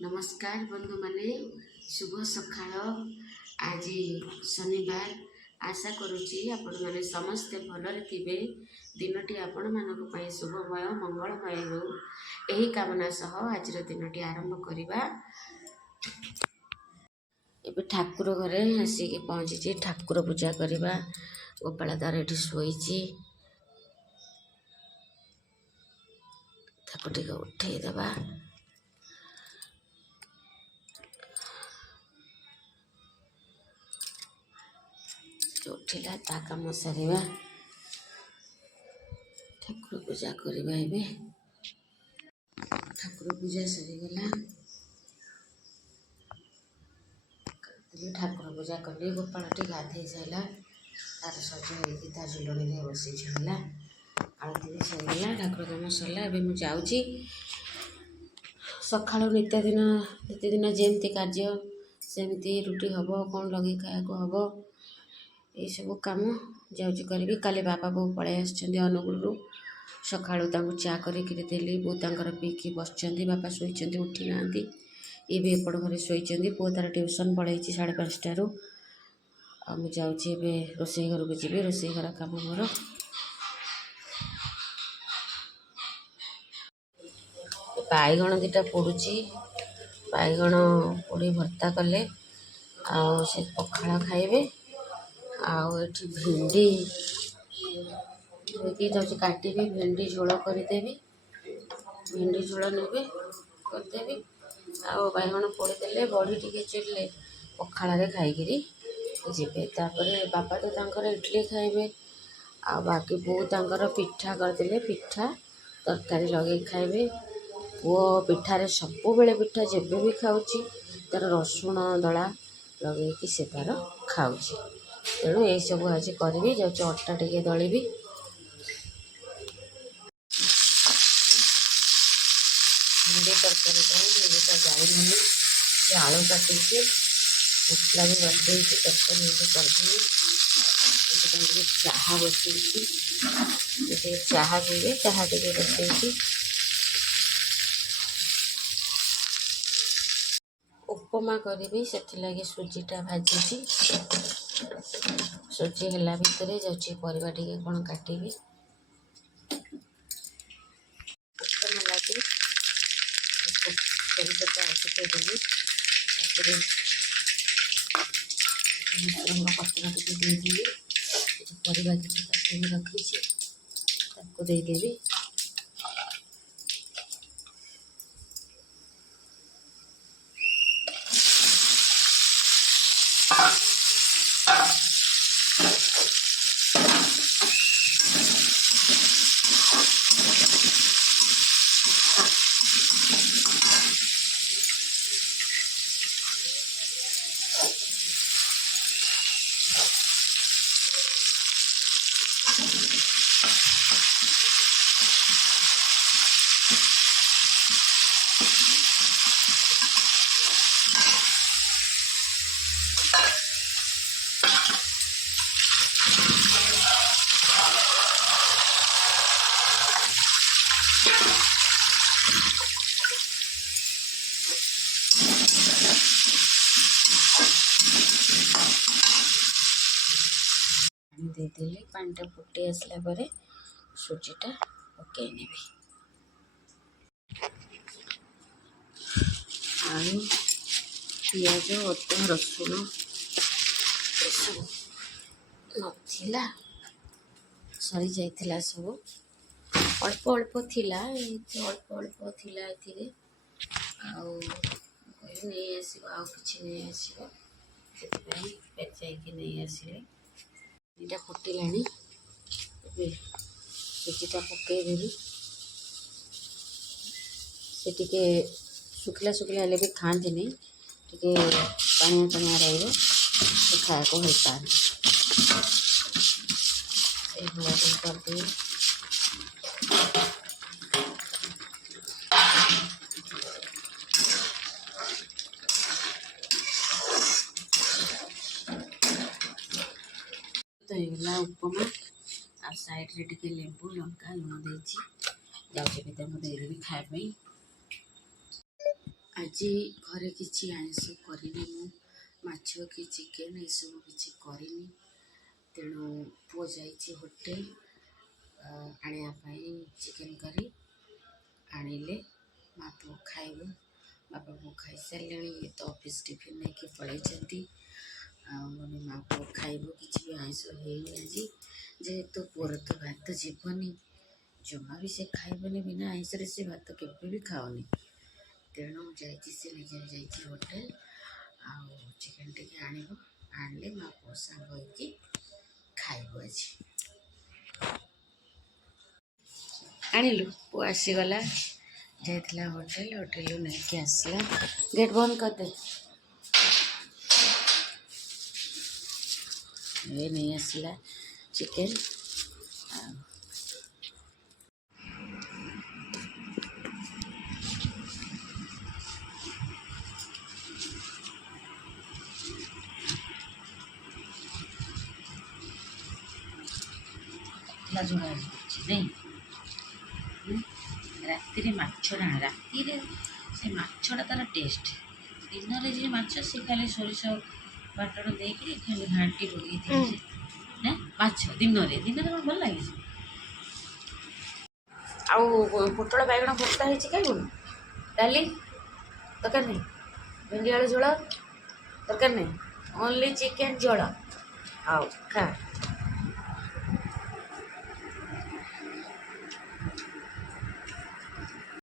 नमस्कार बंधु माने शुभ सकाळ। आज शनिवार आशा करुच्ची आपण माने समस्ते भलरे थिबे। दिनटी आपण मानक पई शुभमय मंगलमय हो एही कामना सह आज दिनटी आरंभ करिबा। एबे ठाकुर घरे आसी के पहुंची ठाकुर पूजा करिबा। गोपाल तार एठी सोईची ताको टिके उठेई देबा। उठिला ता काम सरिबा। ठाकुर पूजा करिबा। एबे ठाकुर पूजा सरीगला। ठाकुर पूजा कली गोपालटी गाधे सारा तार सज होगी ता झुलणी में बसी छला। आरती भी सरीगला। ठाकुर काम सरला। एबे मु जाउची सकाळ नित्यदिन जेमती कार्य सेमती रुटी हब कौन लगे खाया को हब ये सब काम जाउची करबी। काली बाबा बो पळे आछंदी अनुगुळरू सकाळू तांको चा करिक देली। बो तांकर पीकी बसचंदी। बापा सोईचंदी उठी नांती। ये भी एपड़ घरे सोईचंदी। पुओ तार ट्यूशन पळेइची 5:30 रू। आ मु जाउची एबे रोसई घर को जीबी। रोसई घर काम मोर बाईगण दिटा पोड़ुची। बाईगण पोड़ी भर्ता कले आउ से पखाड़ खाइबे। आउ एठी भिंडी धोइकी जाउची काटिबी। भिंडी झोल करदेबी। भिंडी झोल नेबे करदेबी। आउ बाईगण पोड़ी देले बड़ी टिके चिरले पखाड़े खाइकिरी जीबे। तापरे बापा तो तांकर इडली खाइबे। आ बाकी बो तांकर पिठा करदेले पिठा तरकारी लगे खाइबे। पुओ पिठारे सबु बेले पिठा जेबे भी खाउची तार रसुण दला लगे कि से तार खाउची। तेणु ये सब आज करी जाउची अटा टिके दलिबी। भिंडी तरकारी भिंडीटा जाई नहीं आलू काटिकी उठला भी बदे तरकारी करदेवी। चाह बसई चाह पीबे। चाह टे बसई उपमा करी से सुजीटा भाजी। सुजी है भितर जाऊँगी परिवा टे कौन काटिबी। उपमा लगे फुटेदेवी। पत्र टे देदेवी। परिवा किसी काटिक रखी देदेवी। देदेली पानीटा फुटी आसला पर सुजीटा पकई नेबी। आलू पियाज अदा रसुण सब नथिला सरी जाइथिला। सब अल्प अल्प थिला अल्प अल्प थिला एथिरे। आउ कहली नहीं आसो आउ किछि नहीं आसो से पेचाइकी नहीं आसिले। इटा फुटिलानी सुजीटा पकईदेवी। से टिके सुखिला सुखिला हेले भी खाती नहीं टिके पानिया पानिया रही खाया को भल पाए करदे। तो येला उपमा आ साइड रे टिके लेंबू लंका लुण देछि जाउछि भी देदेवी खाए। ଆଜି ଘରେ କିଛି ଆଇଁଷ କରିନି ମୁଁ, ମାଛ କି ଚିକେନ୍ ଏସବୁ କିଛି କରିନି। ତେଣୁ ପୁଅ ଯାଇଛି ହୋଟେଲ ଆଣିବା ପାଇଁ ଚିକେନ୍ କରି। ଆଣିଲେ ମା ପୁଅ ଖାଇବୁ। ବାପା ବୋଉ ଖାଇସାରିଲେଣି, ଇଏ ତ ଅଫିସ୍ ଟିଫିନ୍ ନେଇକି ପଳେଇଛନ୍ତି। ଆଉ ଆମେ ମା ପୁଅ ଖାଇବୁ, କିଛି ବି ଆଇଁଷ ହେଇନି ଆଜି। ଯେହେତୁ ପୁଅର ତ ଭାତ ଯିବନି, ଜମା ବି ସେ ଖାଇବନି, ବିନା ଆଇଁଷରେ ସେ ଭାତ କେବେ ବି ଖାଉନି। ତେଣୁ ଯାଇଛି, ସେ ନିଜେ ଯାଇଛି ହୋଟେଲ। ଆଉ ଚିକେନ୍ ଟିକେ ଆଣିବ, ଆଣିଲେ ମା ପୁଅ ସାଙ୍ଗ ହେଇକି ଖାଇବୁ ଆଜି। ଆଣିଲୁ, ପୁଅ ଆସିଗଲା, ଯାଇଥିଲା ହୋଟେଲ, ହୋଟେଲରୁ ନେଇକି ଆସିଲା। ଗେଟ୍ ବନ୍ଦ କରିଦେ। ଏ ନେଇ ଆସିଲା ଚିକେନ୍। ଆଉ ଝୋଳ ହେଇଛି ନାଇଁ। ରାତିରେ ମାଛ ରାଣ, ରାତିରେ ସେ ମାଛଟା ତାର ଟେଷ୍ଟ। ଦିନରେ ଯିଏ ମାଛ ସେ ଖାଲି ସୋରିଷ ବାଟଣ ଦେଇକିରି ଖାଲି ଘାଣ୍ଟି ପକେଇ ଦିଏ ନା ମାଛ। ଦିନରେ କ'ଣ ଭଲ ଲାଗିଛି? ଆଉ ପୋଟଳ ବାଇଗଣ ଭର୍ତ୍ତା ହେଇଛି, ଖାଇବୁନି? ଡାଲି ଦରକାର ନାହିଁ, ଭେଣ୍ଡି ଆଳୁ ଝୋଳ ଦରକାର ନାହିଁ, ଓନ୍ଲି ଚିକେନ୍ ଝୋଳ। ହଉ ଖା।